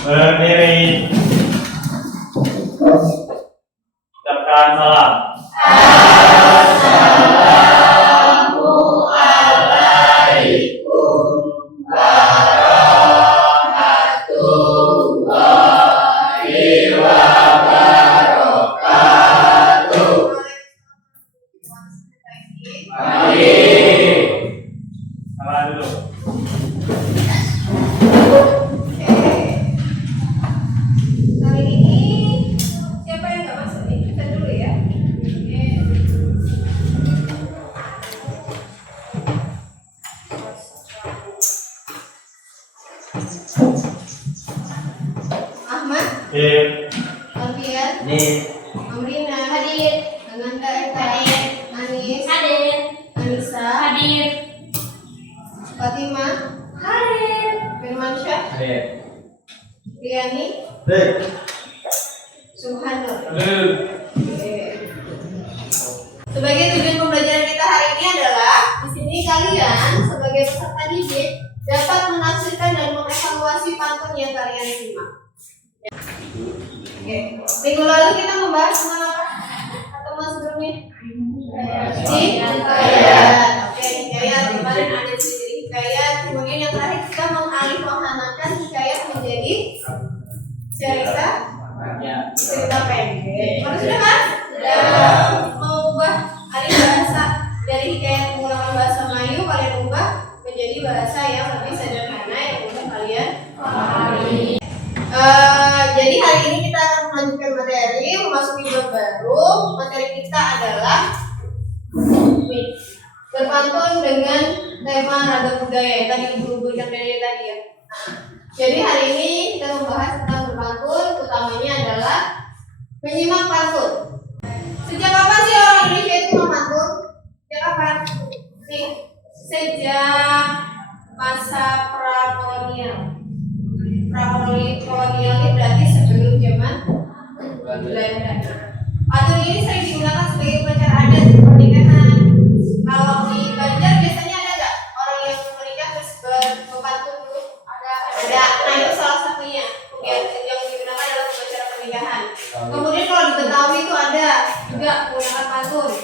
Berdiri. Ucapkan salam. Assalamualaikum warahmatullahi wabarakatuh. Baik. Salam dulu. Hari ini siapa yang nggak masuk nih? Kita dulu ya. Ahmad, Alfian, Amrina hadir, Ananda hadir, Anis hadir, Anissa hadir, Fatimah hadir, Firmansyah Hadir. Riani, Subhanallah. Sebagai tujuan pembelajaran kita hari ini adalah di sini kalian sebagai peserta didik dapat menafsirkan dan mengevaluasi pantun yang kalian simak. Oke. Minggu lalu kita membahas tentang apa? Atau mas sebelumnya? Hikayat. Oke, hikayat kemarin ada ciri hikayat. Kemudian yang terakhir kita mengalihwahanakan hikayat menjadi cerita pendek. Mana sudah kan? Sudah. Mengubah alih bahasa dari hikayat menggunakan bahasa Melayu kalian ubah menjadi bahasa yang lebih sederhana yang mudah kalian pahami. Jadi hari ini kita akan melanjutkan materi, memasuki bab baru. Materi kita adalah berpantun dengan tema ragam budaya. Tadi ibu berikan dari tadi ya. Jadi hari ini kita membahas tentang berpantun, utamanya adalah menyimak pantun. Sejak kapan sih orang Indonesia itu memantun? Sejak kapan? Nih, sejak masa prakolonial. Prakolonial ini berarti sebelum zaman Belanda. Pantun ini sering digunakan sebagai upacara adat pernikahan. Kalau di Banjar biasanya ada nggak orang yang menikah terus berpantun dulu? Ada. Nah itu salah satunya yang digunakan dalam upacara pernikahan. Kemudian kalau di Betawi itu ada juga menggunakan pantun.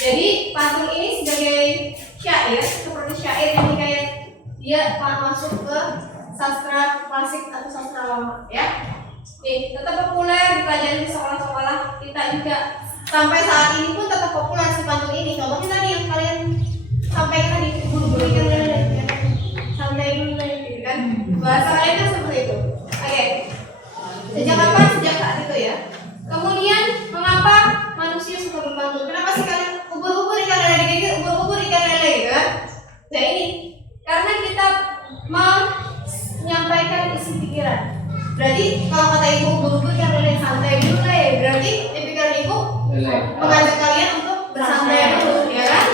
Jadi pantun ini sebagai syair, seperti syair yang kayak dia masuk ke sastra klasik atau sastra lama, ya. Nih, tetap populer dipelajari di sekolah-sekolah kita juga. Sampai saat ini pun tetap populer si pantun ini. Contohnya tadi yang kalian sampaikan tadi, buru-buru ikan lele, ya. Santai dulu gitu kan. Bahasa kalian kan seperti itu. Oke. Sejak kapan? Sejak saat itu ya. Kemudian mengapa manusia suka berpantun? Kenapa sih kalian ubur-ubur ikan lele gitu? Ubur-ubur ikan lele gitu kan? Nah ini karena kita menyampaikan isi pikiran. Berarti kalau kata ibu ubur-ubur ikan lele santai dulu ya. Berarti di pikiran ibu mengajak kalian untuk bersantai dulu, ya kan?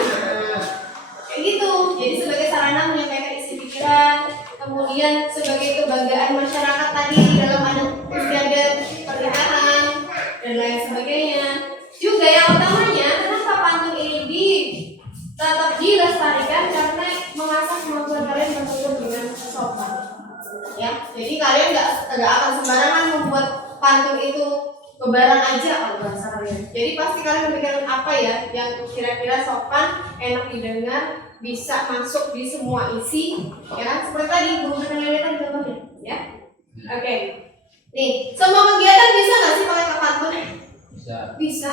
Kayak gitu. Jadi sebagai sarana menyampaikan isi pikiran. Kemudian sebagai kebanggaan masyarakat tadi dalam adat istiadat pernikahan dan lain sebagainya. Juga yang utamanya kenapa pantun ini tetap dilestarikan karena mengasah kemampuan kalian bertutur dengan sopan. Ya, jadi kalian nggak akan sembarangan membuat pantun itu kebaran aja kalau bahasa kalian. Jadi pasti kalian memikirkan apa ya yang kira-kira sopan, enak didengar, bisa masuk di semua isi, ya kan? Seperti tadi menggunakan lele tadi contohnya, ya. Oke. Nih, semua kegiatan bisa nggak sih pakai pantun? Bisa.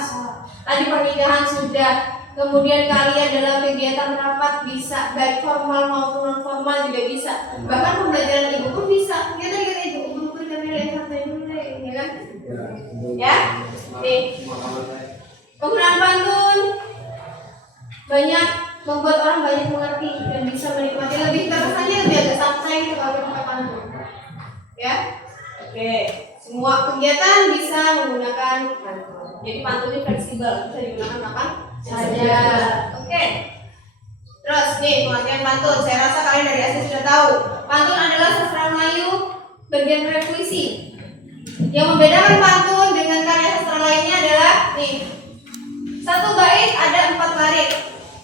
Tadi pernikahan sudah, kemudian kalian dalam kegiatan rapat bisa, baik formal maupun non formal juga bisa. Bahkan pembelajaran ibu pun bisa. Kita ibu berikan nilai santai dulu, ya kan? Ya. Nih. Penggunaan pantun banyak membuat orang banyak mengerti dan bisa menikmati lebih terasanya lebih agak santai gitu kalau pakai pantun. Ya. Oke. Semua kegiatan bisa menggunakan pantun. Jadi pantun ini fleksibel, bisa digunakan kapan saja. Oke. Terus nih pengertian pantun. Saya rasa kalian dari SD sudah tahu. Pantun adalah sastra Melayu bergenre puisi. Yang membedakan pantun dengan karya sastra lainnya adalah nih. Satu bait ada 4 baris.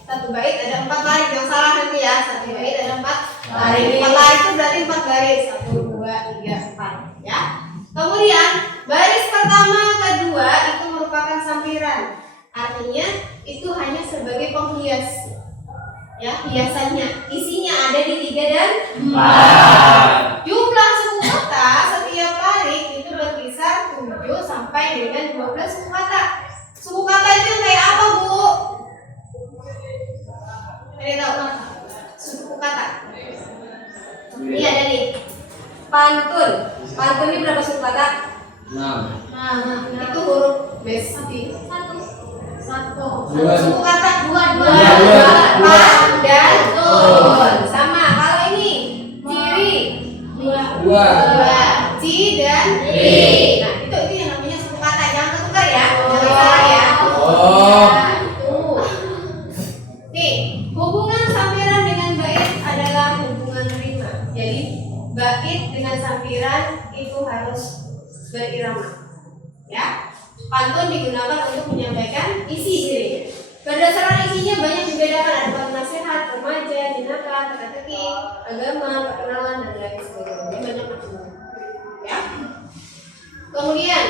Satu bait ada 4 baris. Yang salah nanti ya. Satu bait ada 4 lari. 4 lari itu berarti 4 garis. 1, 2, 3, 4 ya. Kemudian baris pertama kedua itu merupakan sampiran. Artinya itu hanya sebagai penghias. Ya, hiasannya. Isinya ada di 3 dan 4. Jumlah suku kata setiap lari itu berkisar 7 sampai dengan 12 suku kata. Suku kata itu yang kayak apa, Bu? Ada tahu? Suku kata. Ini ada nih. Pantun. Pantun ini berapa suku kata? 6. Nah, itu huruf besi. 1. Dua. Suku kata 2. Dua. Pan dan tun. Sama. Kalau ini ciri 2. Ci dan ri. Nah, itu yang namanya suku kata. Jangan ketukar ya. Jangan salah ya. Oh. Nah, itu. Nih, hubungan sampiran dengan bait adalah hubungan rima. Jadi bait dengan sampiran itu harus berirama. Ya. Pantun digunakan untuk menyampaikan isi dirinya. Berdasarkan isinya banyak dibedakan, ada pantun nasihat, remaja, jenaka, teka-teki, agama, perkenalan dan lain sebagainya. Jadi banyak macam-macam. Ya. Kemudian,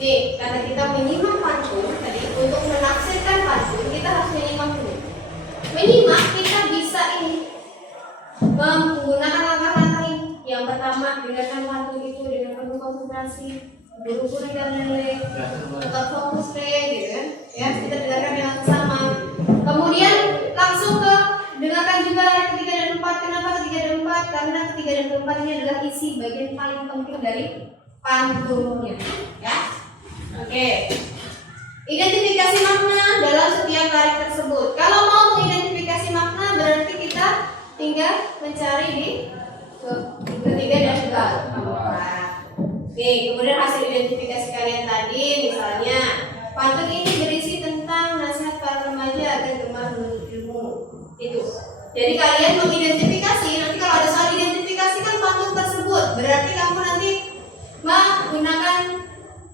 nih kata kita menyimak pantun tadi untuk menafsirkan pantun kita harus menyimak dulu. Menyimak kita bisa ini menggunakan langkah-langkah ini. Yang pertama, dengarkan pantun itu dengan penuh konsentrasi. Buru-buru dan lele, tetap fokus deh, gitu kan? Ya, kita dengarkan dengan sama. Kemudian langsung ke dengarkan juga ketiga dan keempat. Kenapa ketiga dan keempat? Karena ketiga dan keempat ini adalah isi bagian paling penting dari pantunnya. Ya, oke. Identifikasi makna dalam setiap tarik tersebut. Kalau mau mengidentifikasi makna berarti kita tinggal mencari di ketiga dan keempat. Nih, kemudian hasil identifikasi kalian tadi, misalnya pantun ini berisi tentang nasihat para remaja agar gemar menuntut ilmu. Itu. Jadi kalian mengidentifikasi. Nanti kalau ada soal identifikasikan pantun tersebut, berarti kamu nanti menggunakan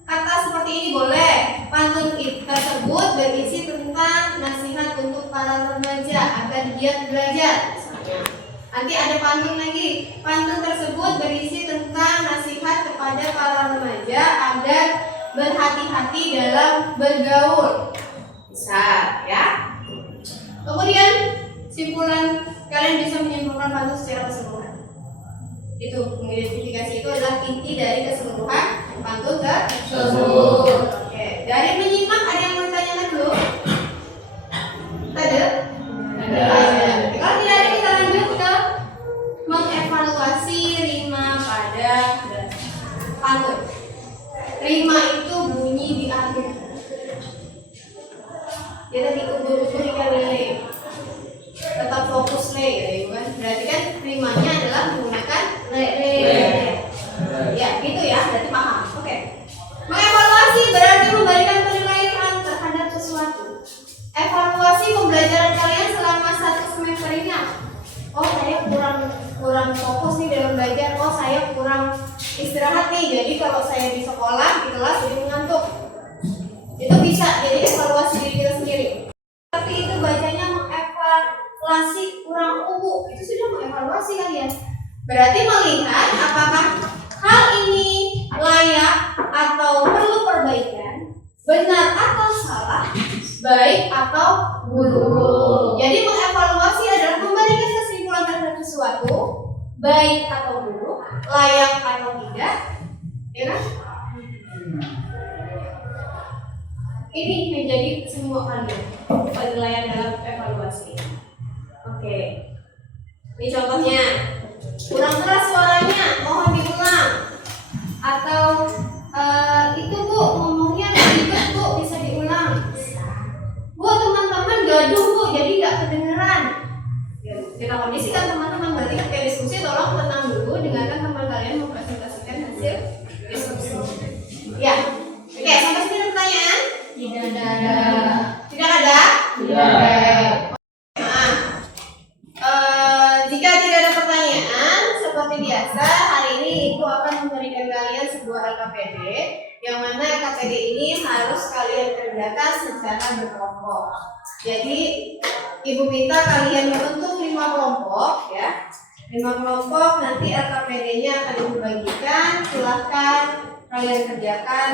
kata seperti ini boleh. Pantun tersebut berisi tentang nasihat untuk para remaja agar giat belajar. Misalnya. Nanti ada pantun lagi. Pantun tersebut berisi tentang nasihat kepada para remaja agar berhati-hati dalam bergaul. Bisa, ya. Kemudian simpulan, kalian bisa menyimpulkan pantun secara keseluruhan. Itu mengidentifikasi itu adalah inti dari keseluruhan pantun tersebut. Oke, dari menyimak ada yang mau ditanyakan dulu? Ada? Kalau tidak ada kita lanjut ke mengevaluasi rima pada pantun. Rima itu bunyi di akhir. Dia tadi ubur-ubur ikan lele. Tetap fokus le, gitu kan? Berarti kan rimanya adalah menggunakan le. Ya, gitu ya. Berarti paham. Oke. Mengevaluasi berarti memberikan penilaian terhadap sesuatu. Evaluasi pembelajaran kalian selama 1 semester ini. Oh, saya kurang fokus nih dalam belajar. Oh, saya kurang istirahat nih. Jadi kalau saya di sekolah di kelas jadi mengantuk. Itu bisa jadi evaluasi diri kita sendiri. Tapi itu bacanya mengevaluasi kurang ubu. Itu sudah mengevaluasi kalian. Berarti melihat apakah hal ini layak atau perlu perbaikan, benar atau salah, baik atau buruk. Jadi mengevaluasi adalah memberikan kesimpulan terhadap sesuatu, baik atau buruk, layak atau tidak, ya kan? Ini menjadi semua kalian penilaian dalam evaluasi. Oke, ini contohnya. Kurang keras suaranya, mohon diulang. Atau itu Bu, ngomongnya ribet Bu, bisa diulang. Bu, teman-teman gaduh Bu, jadi nggak kedengeran. Kita kondisikan teman-teman, berarti ketika diskusi tolong tenang dulu, dengarkan teman kalian mempresentasikan hasil diskusi. Ya, oke, sampai sini ada pertanyaan? Tidak ada. Tidak ada? Tidak. Jika tidak ada pertanyaan, seperti biasa hari ini Ibu akan memberikan kalian sebuah LKPD, yang mana LKPD ini harus kalian kerjakan secara berkelompok. Jadi Ibu minta kalian membentuk 5 kelompok, ya, 5 5 kelompok, nanti LKPD-nya akan dibagikan. Silahkan kalian kerjakan.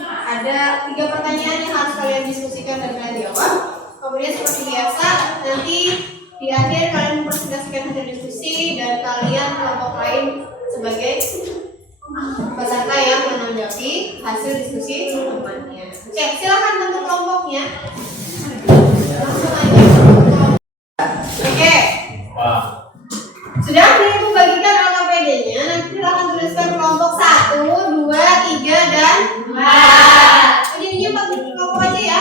Ada 3 pertanyaan yang harus kalian diskusikan dan kalian jawab. Kemudian seperti biasa, nanti di akhir kalian mempresentasikan hasil diskusi dan kalian kelompok lain sebagai peserta yang menanggapi hasil diskusi temannya. Oke, silakan bentuk kelompoknya. Langsung aja bentuk kelompok. Oke. Wah. Sudah ibu bagikan LKPD-nya. Nanti silakan tuliskan kelompok 1, 2, 3 dan 4. Jadinya 4 kelompok aja ya.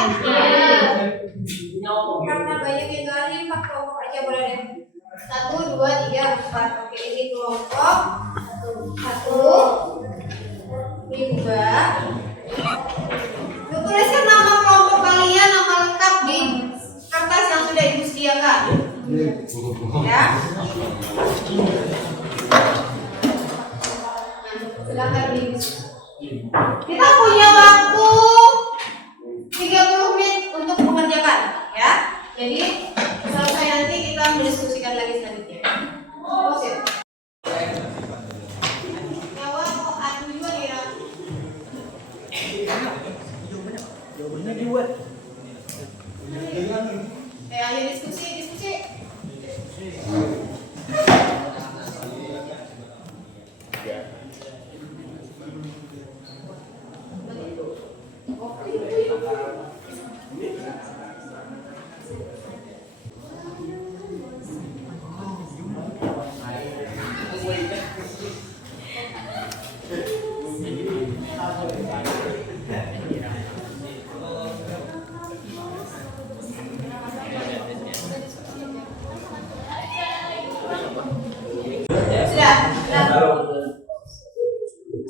Karena banyak yang dari 4 kelompok aja boleh deh. 1, 2, 3, 4. Oke, ini kelompok 1, 2. Tuliskan nama kelompok kalian, nama lengkap di kertas yang sudah ibu sediakan. Ya. Silakan kita punya waktu 30 menit untuk mengerjakan, ya. Jadi selesai nanti kita mendiskusikan lagi selanjutnya. Oke. Nyawa mau adu juga nih ya. Jawabannya dibuat. Ayo diskusi.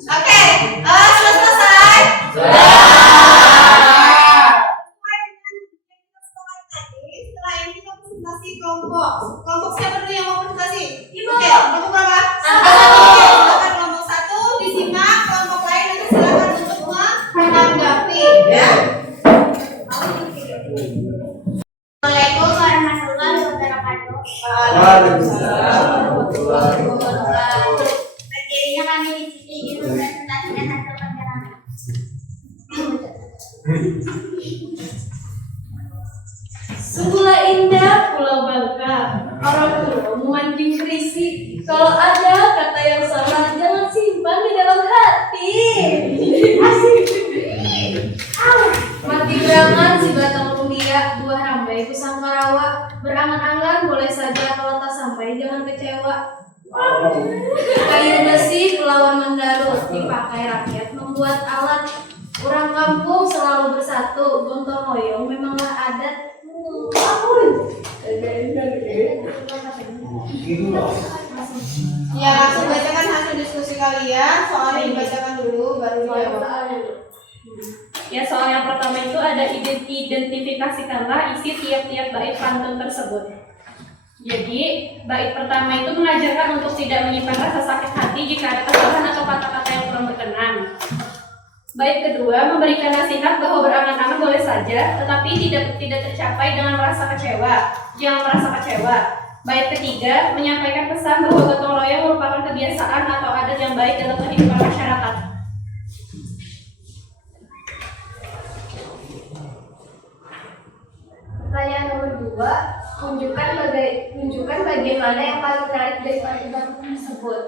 Oke, sudah selesai. Setelah ini kita presentasi kelompok. Kelompok siapa dulu yang mau presentasi? Ibu. Oke, kelompok berapa? Silakan kelompok 1 disimak, kelompok lain nanti silakan untuk menanggapi. Ya. Assalamualaikum warahmatullahi wabarakatuh. Berdirinya kami di sini untuk presentasikan hasil perjalanan. Sungguhlah indah Pulau Bangka. Orang pulau memancing berisi. Kalau ada kata yang salah, jangan simpan di dalam hati. Asik. Mati berangan si batang mulia, buah rambai kusang karawa. Berangan-angan boleh saja, kalau tak sampai jangan kecewa. Kayu besi Kepulauan Mandaro dipakai rakyat membuat alat. Orang kampung selalu bersatu, gotong royong memanglah adat. Ya, langsung bacakan hasil diskusi kalian. Soalnya dibacakan dulu, baru dijawab. Ya, soal yang pertama itu ada identifikasikanlah isi tiap-tiap bait pantun tersebut. Jadi, bait pertama itu mengajarkan untuk tidak menyimpan rasa sakit hati jika ada kesalahan atau kata-kata yang kurang berkenan. Bait kedua memberikan nasihat bahwa berangan-angan boleh saja, tetapi tidak tercapai dengan merasa kecewa. Jangan merasa kecewa. Bait ketiga menyampaikan pesan bahwa gotong royong merupakan kebiasaan atau adat yang baik dalam kehidupan masyarakat. Pertanyaan nomor 2, tunjukkan bagian mana yang paling menarik dari pantun tersebut.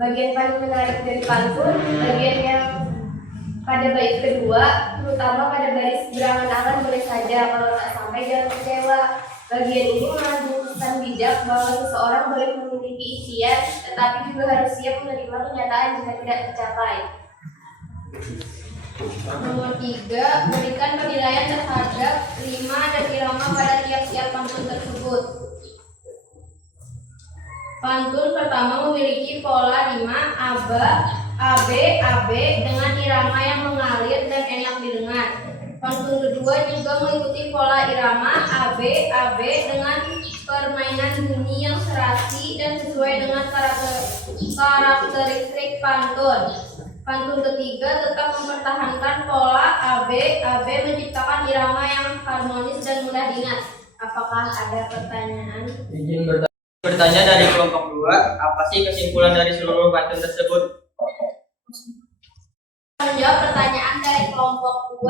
Bagian paling menarik dari pantun, bagian yang pada bait kedua, terutama pada baris berangan-angan boleh saja, kalau tak sampai jangan kecewa. Bagian ini mengandung pesan bijak bahwa seseorang boleh memiliki impian, tetapi juga harus siap menerima kenyataan jika tidak tercapai. Nomor 3, berikan penilaian terhadap rima dan irama pada tiap-tiap pantun tersebut. Pantun pertama memiliki pola rima AB dengan irama yang mengalir dan enak didengar. Pantun kedua juga mengikuti pola irama AB dengan permainan bunyi yang serasi dan sesuai dengan karakteristik pantun. Pantun ketiga tetap mempertahankan pola AB menciptakan irama yang harmonis dan mudah diingat. Apakah ada pertanyaan? Izin bertanya dari kelompok 2, apa sih kesimpulan dari seluruh pantun tersebut? Menjawab pertanyaan dari kelompok 2.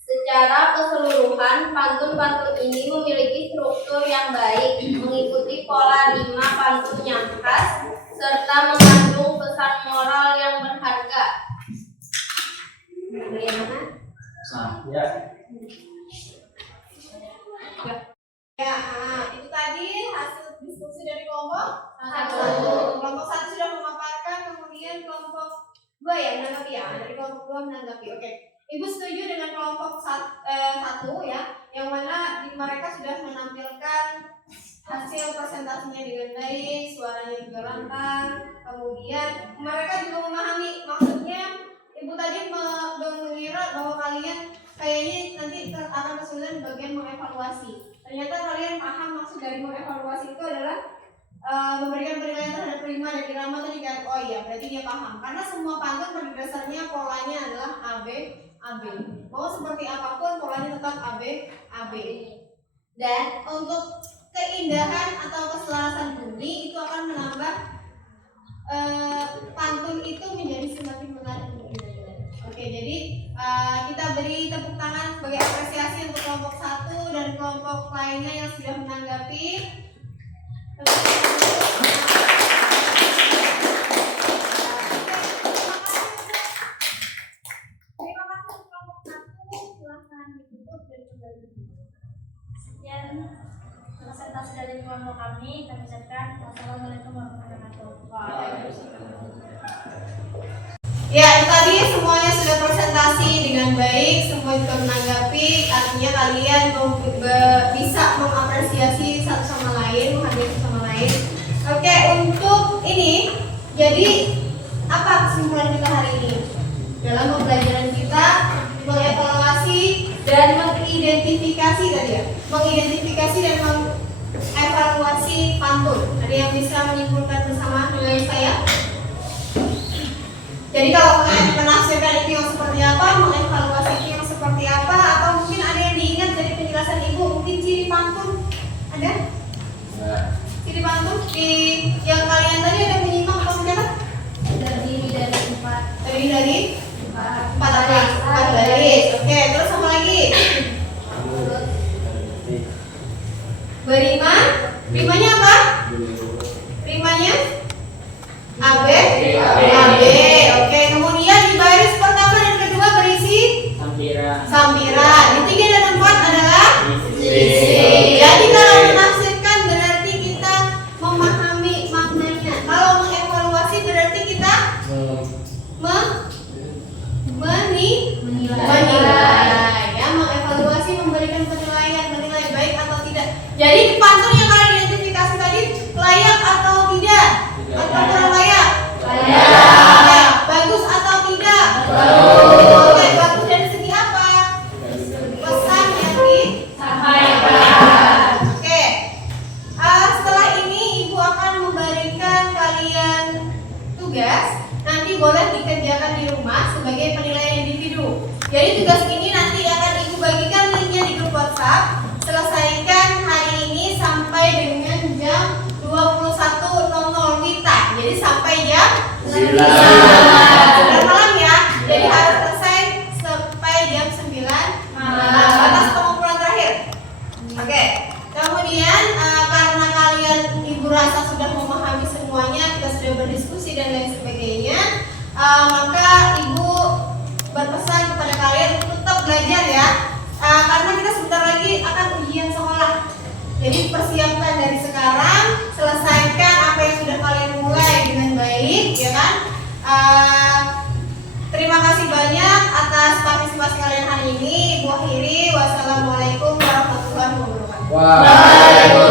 Secara keseluruhan, pantun-pantun ini memiliki struktur yang baik, mengikuti pola rima pantun yang khas, serta mengandung pesan moral yang berharga. Bagaimana? Ya. Ya, itu tadi hasil diskusi dari kelompok 1. Kelompok 1 sudah memaparkan, kemudian kelompok 2 ya menanggapi ya. Dari kelompok 2 menanggapi. Oke. Ibu setuju dengan kelompok 1 ya, yang mana mereka sudah menampilkan hasil presentasinya dengan baik, suaranya juga lantang. Kemudian mereka juga memahami, maksudnya ibu tadi mengira bahwa kalian kayaknya nanti akan kesulitan bagian mengevaluasi. Ternyata kalian paham maksud dari mengevaluasi itu adalah memberikan penilaian terhadap rima dan irama tadi kan. Oh iya, berarti dia paham. Karena semua pantun pada dasarnya polanya adalah AB. Mau seperti apapun polanya tetap AB. Dan untuk keindahan atau keselarasan bunyi itu akan menambah pantun itu menjadi semakin menarik untuk kita. Oke, jadi kita beri tepuk tangan sebagai apresiasi untuk kelompok 1 dan kelompok lainnya yang sudah menanggapi. Terima kasih untuk kelompok 1. Silahkan ditutup dan kembali. Sekian presentasi dari kelompok kami. Kami ucapkan wassalamualaikum warahmatullahi wabarakatuh. Ya, itu tadi semuanya sudah presentasi dengan baik, semua juga menanggapi, artinya kalian bisa mengapresiasi satu sama lain, menghargai satu sama lain. Oke, untuk ini, jadi apa kesimpulan kita hari ini? Dalam pembelajaran kita, mengevaluasi dan mengidentifikasi tadi ya, mengidentifikasi dan mengevaluasi pantun. Ada yang bisa menyimpulkan bersama dengan saya? Jadi kalau kalian menafsirkan itu yang seperti apa, mengevaluasi itu yang seperti apa, atau mungkin ada yang diingat dari penjelasan ibu, mungkin ciri pantun ada? Ciri pantun di yang kalian tadi ada menyimak atau mencatat? Terdiri dari 4. Terdiri dari 4 baris. Oke, terus apa lagi? Berima. Rimanya apa? Rimanya AB. Oke, kemudian di baris pertama dan kedua berisi sampiran. Di 3 dan 4 adalah sisi. Jadi kalau menafsirkan berarti kita memahami maknanya. Kalau mengevaluasi berarti kita menilai. Ya, mengevaluasi, memberikan menilai baik atau tidak. Jadi pantun yang kalian identifikasi tadi layak atau tidak? Atau kurang layak? Layak. Bagus atau tidak? Bagus. Oke, bagus dari segi apa? Pesan yang disampaikan. Oke. Setelah ini ibu akan memberikan kalian tugas. Nanti boleh dikerjakan di rumah sebagai penilaian individu. Jadi tugas ini nanti akan ibu bagikan linknya di grup WhatsApp. Selesaikan hari ini sampai dengan jam 21.00 WITA. Jadi sampai jam 9 malam ya. Jadi harus selesai sampai jam 9 malam. Atas pengumpulan terakhir. Oke. Kemudian karena kalian ibu rasa sudah memahami semuanya, kita sudah berdiskusi dan lain sebagainya, maka ibu berpesan kepada kalian untuk tetap belajar ya. Karena kita sebentar lagi akan ujian sekolah. Jadi persiapkan dari sekarang, selesaikan apa yang sudah kalian mulai dengan baik, ya kan? Terima kasih banyak atas partisipasi kalian hari ini. Ibu akhiri, wassalamualaikum warahmatullahi wabarakatuh.